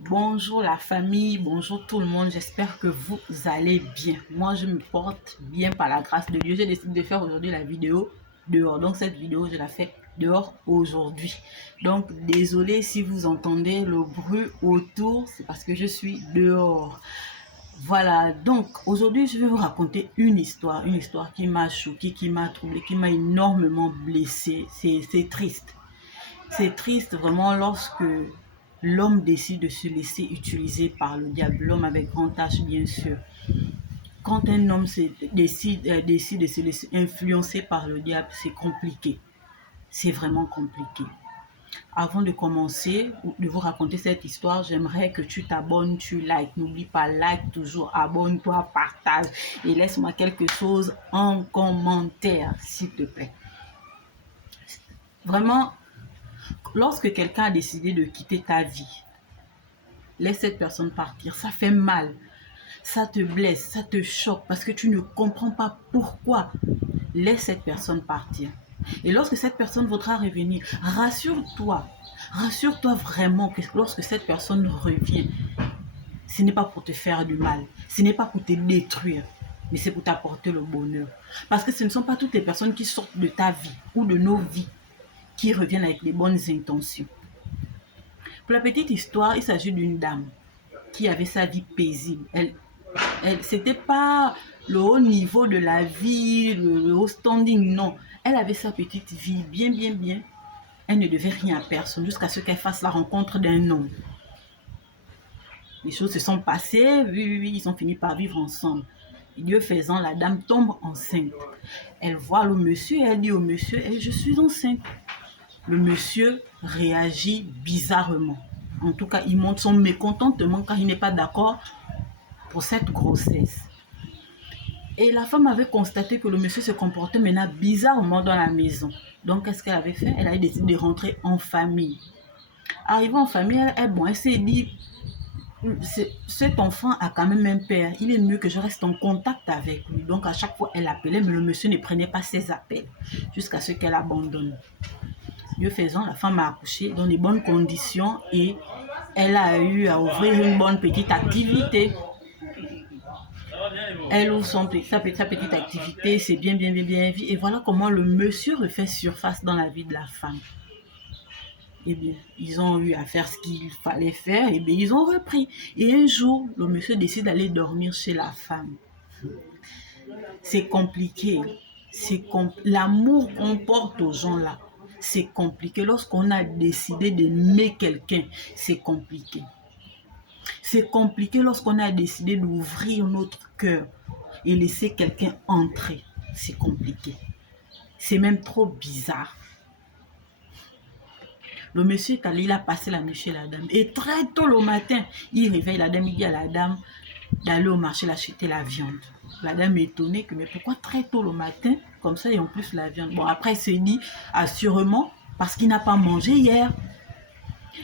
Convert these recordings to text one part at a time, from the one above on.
Bonjour la famille, bonjour tout le monde, j'espère que vous allez bien. Moi je me porte bien par la grâce de Dieu. J'ai décidé de faire aujourd'hui la vidéo dehors. Donc cette vidéo je la fais dehors aujourd'hui. Donc désolé si vous entendez le bruit autour, c'est parce que je suis dehors. Voilà, donc aujourd'hui je vais vous raconter une histoire qui m'a choquée, qui m'a troublée, qui m'a énormément blessée. C'est triste. C'est triste vraiment lorsque l'homme décide de se laisser utiliser par le diable, l'homme avec grand H bien sûr. Quand un homme décide de se laisser influencer par le diable, c'est compliqué. C'est vraiment compliqué. Avant de commencer, de vous raconter cette histoire, j'aimerais que tu t'abonnes, tu likes. N'oublie pas, like toujours, abonne-toi, partage et laisse-moi quelque chose en commentaire, s'il te plaît. Vraiment, lorsque quelqu'un a décidé de quitter ta vie, laisse cette personne partir. Ça fait mal, ça te blesse, ça te choque parce que tu ne comprends pas pourquoi. Laisse cette personne partir. Et lorsque cette personne voudra revenir, rassure-toi vraiment que lorsque cette personne revient, ce n'est pas pour te faire du mal, ce n'est pas pour te détruire, mais c'est pour t'apporter le bonheur. Parce que ce ne sont pas toutes les personnes qui sortent de ta vie ou de nos vies qui reviennent avec les bonnes intentions. Pour la petite histoire, il s'agit d'une dame qui avait sa vie paisible. C'était pas le haut niveau de la vie, le haut standing, non. Elle avait sa petite vie bien. Elle ne devait rien à personne jusqu'à ce qu'elle fasse la rencontre d'un homme. Les choses se sont passées, oui, ils ont fini par vivre ensemble. Et Dieu faisant, la dame tombe enceinte. Elle voit le monsieur, elle dit au monsieur, je suis enceinte. Le monsieur réagit bizarrement. En tout cas, il montre son mécontentement car il n'est pas d'accord pour cette grossesse. Et la femme avait constaté que le monsieur se comportait maintenant bizarrement dans la maison. Donc, qu'est-ce qu'elle avait fait? Elle avait décidé de rentrer en famille. Arrivée en famille, elle s'est dit, cet enfant a quand même un père. Il est mieux que je reste en contact avec lui. Donc, à chaque fois, elle appelait, mais le monsieur ne prenait pas ses appels jusqu'à ce qu'elle abandonne. Dieu faisant, la femme a accouché dans de bonnes conditions et elle a eu à ouvrir une bonne petite activité. Elle ouvre sa petite activité, c'est bien vu. Et voilà comment le monsieur refait surface dans la vie de la femme. Eh bien, ils ont eu à faire ce qu'il fallait faire, et bien, ils ont repris. Et un jour, le monsieur décide d'aller dormir chez la femme. C'est compliqué. L'amour qu'on porte aux gens là, c'est compliqué. Lorsqu'on a décidé d'aimer quelqu'un, c'est compliqué. C'est compliqué lorsqu'on a décidé d'ouvrir notre cœur et laisser quelqu'un entrer. C'est compliqué. C'est même trop bizarre. Le monsieur est allé, il a passé la nuit chez la dame. Et très tôt le matin, il réveille la dame, il dit à la dame d'aller au marché acheter la viande. La dame est étonnée que, mais pourquoi très tôt le matin, comme ça, et en plus la viande. Bon, après, elle se dit, assurément, parce qu'il n'a pas mangé hier.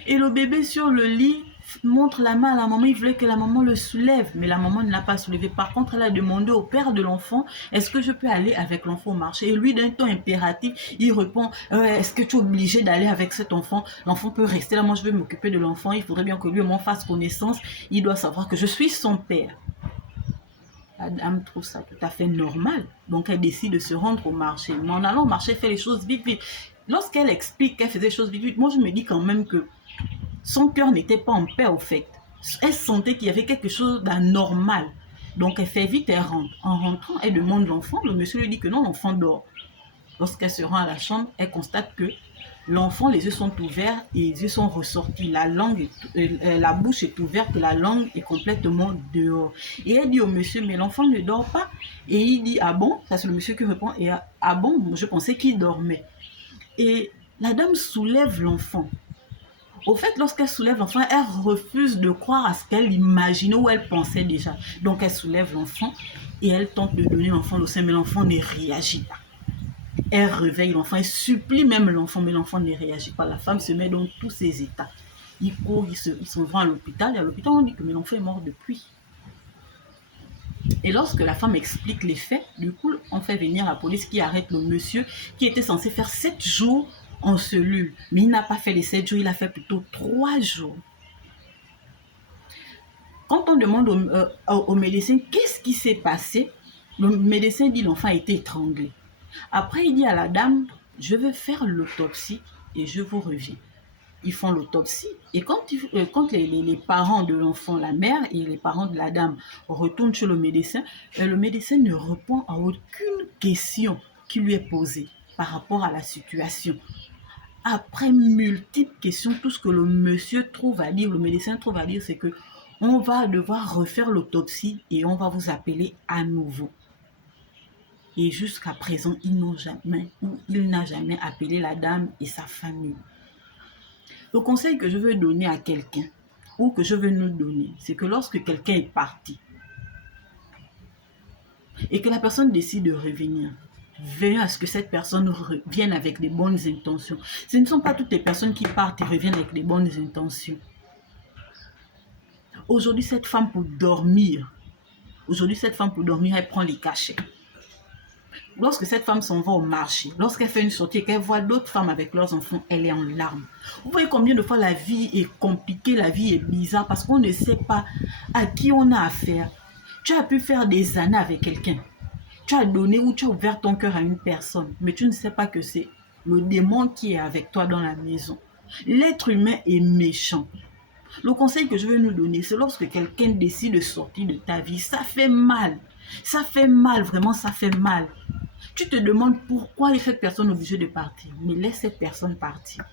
Et le bébé sur le lit montre la main à la maman, il voulait que la maman le soulève, mais la maman ne l'a pas soulevé. Par contre, elle a demandé au père de l'enfant, est-ce que je peux aller avec l'enfant au marché? Et lui, d'un ton impératif, il répond, est-ce que tu es obligé d'aller avec cet enfant? L'enfant peut rester là, moi je vais m'occuper de l'enfant, il faudrait bien que lui et moi fasse connaissance, il doit savoir que je suis son père. La dame trouve ça tout à fait normal, donc elle décide de se rendre au marché. Mais en allant au marché, elle fait les choses vite. Lorsqu'elle explique qu'elle faisait les choses vite, moi je me dis quand même que son cœur n'était pas en paix au fait. Elle sentait qu'il y avait quelque chose d'anormal. Donc elle fait vite, elle rentre. En rentrant, elle demande l'enfant. Le monsieur lui dit que non, l'enfant dort. Lorsqu'elle se rend à la chambre, elle constate que l'enfant, les yeux sont ouverts et les yeux sont ressortis. La bouche est ouverte et la langue est complètement dehors. Et elle dit au monsieur, mais l'enfant ne dort pas. Et il dit, ah bon? Ça c'est le monsieur qui répond, et ah bon? Je pensais qu'il dormait. Et la dame soulève l'enfant. Au fait, lorsqu'elle soulève l'enfant, elle refuse de croire à ce qu'elle imaginait ou elle pensait déjà. Donc, elle soulève l'enfant et elle tente de donner l'enfant au sein, mais l'enfant ne réagit pas. Elle réveille l'enfant, elle supplie même l'enfant, mais l'enfant ne réagit pas. La femme se met dans tous ses états. Il court, ils s'en vont à l'hôpital, et à l'hôpital, on dit que l'enfant est mort depuis. Et lorsque la femme explique les faits, du coup, on fait venir la police qui arrête le monsieur qui était censé faire 7 jours en cellule. Mais il n'a pas fait les 7 jours, il a fait plutôt 3 jours. Quand on demande au médecin qu'est-ce qui s'est passé, le médecin dit l'enfant a été étranglé. Après, il dit à la dame, je vais faire l'autopsie et je vous reviens. Ils font l'autopsie et quand les parents de l'enfant, la mère et les parents de la dame retournent chez le médecin ne répond à aucune question qui lui est posée par rapport à la situation. Après multiples questions, tout ce que le monsieur trouve à dire, le médecin trouve à dire, c'est que on va devoir refaire l'autopsie et on va vous appeler à nouveau. Et jusqu'à présent, il n'a jamais appelé la dame et sa famille. Le conseil que je veux donner à quelqu'un, ou que je veux nous donner, c'est que lorsque quelqu'un est parti, et que la personne décide de revenir, veillez à ce que cette personne revienne avec des bonnes intentions. Ce ne sont pas toutes les personnes qui partent et reviennent avec des bonnes intentions. Aujourd'hui, cette femme pour dormir, elle prend les cachets. Lorsque cette femme s'en va au marché, lorsqu'elle fait une sortie et qu'elle voit d'autres femmes avec leurs enfants, elle est en larmes. Vous voyez combien de fois la vie est compliquée, la vie est bizarre parce qu'on ne sait pas à qui on a affaire. Tu as pu faire des années avec quelqu'un. Tu as donné ou tu as ouvert ton cœur à une personne, mais tu ne sais pas que c'est le démon qui est avec toi dans la maison. L'être humain est méchant. Le conseil que je veux nous donner, c'est lorsque quelqu'un décide de sortir de ta vie, ça fait mal. Ça fait mal, vraiment, ça fait mal. Tu te demandes pourquoi cette personne est obligée de partir. Mais laisse cette personne partir.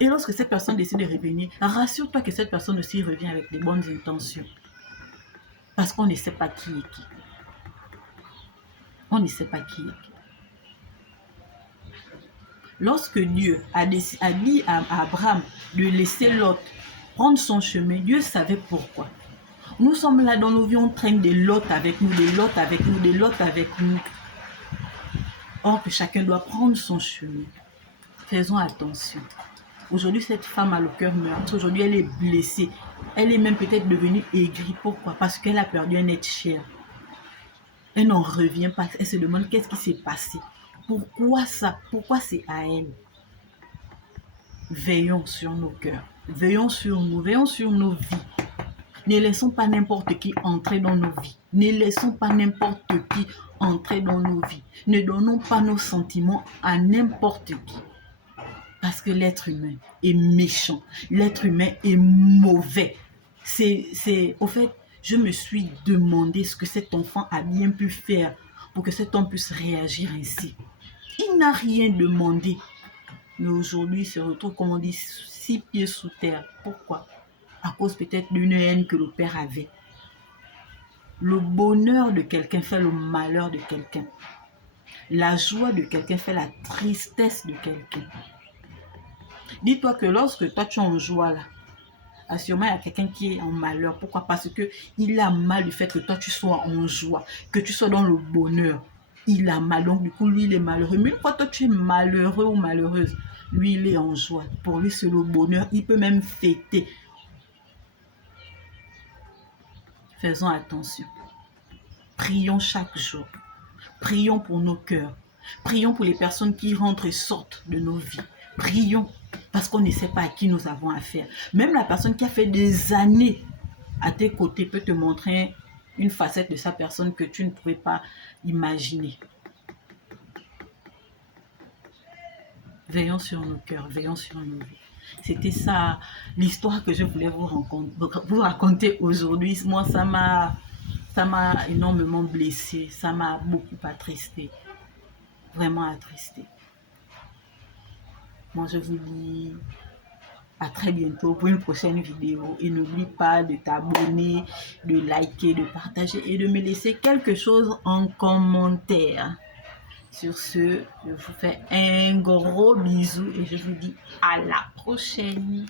Et lorsque cette personne décide de revenir, rassure-toi que cette personne aussi revient avec les bonnes intentions. Parce qu'on ne sait pas qui est qui. On ne sait pas qui est qui. Lorsque Dieu a dit à Abraham de laisser Lot prendre son chemin, Dieu savait pourquoi. Nous sommes là dans nos vies, on traîne des lots avec nous, des lots avec nous, des lots avec nous. Or que chacun doit prendre son chemin. Faisons attention. Aujourd'hui, cette femme a le cœur meurtri. Aujourd'hui, elle est blessée. Elle est même peut-être devenue aigrie. Pourquoi? Parce qu'elle a perdu un être cher. Elle n'en revient pas. Elle se demande qu'est-ce qui s'est passé. Pourquoi ça? Pourquoi c'est à elle? Veillons sur nos cœurs. Veillons sur nous. Veillons sur nos vies. Ne laissons pas n'importe qui entrer dans nos vies. Ne laissons pas n'importe qui entrer dans nos vies. Ne donnons pas nos sentiments à n'importe qui. Parce que l'être humain est méchant. L'être humain est mauvais. Au fait, je me suis demandé ce que cet enfant a bien pu faire pour que cet homme puisse réagir ainsi. Il n'a rien demandé. Mais aujourd'hui, il se retrouve, comme on dit, 6 pieds sous terre. Pourquoi? À cause peut-être d'une haine que le père avait. Le bonheur de quelqu'un fait le malheur de quelqu'un. La joie de quelqu'un fait la tristesse de quelqu'un. Dis-toi que lorsque toi tu es en joie là, assurément il y a quelqu'un qui est en malheur. Pourquoi? Parce qu'il a mal du fait que toi tu sois en joie, que tu sois dans le bonheur. Il a mal, donc du coup lui il est malheureux. Mais une fois toi tu es malheureux ou malheureuse, lui il est en joie. Pour lui c'est le bonheur, il peut même fêter. Faisons attention. Prions chaque jour. Prions pour nos cœurs. Prions pour les personnes qui rentrent et sortent de nos vies. Prions parce qu'on ne sait pas à qui nous avons affaire. Même la personne qui a fait des années à tes côtés peut te montrer une facette de sa personne que tu ne pouvais pas imaginer. Veillons sur nos cœurs, veillons sur nos vies. C'était ça l'histoire que je voulais vous raconter aujourd'hui. Moi, ça m'a énormément blessée, ça m'a beaucoup attristé, vraiment attristé. Moi, je vous dis à très bientôt pour une prochaine vidéo. Et n'oublie pas de t'abonner, de liker, de partager et de me laisser quelque chose en commentaire. Sur ce, je vous fais un gros bisou et je vous dis à la prochaine.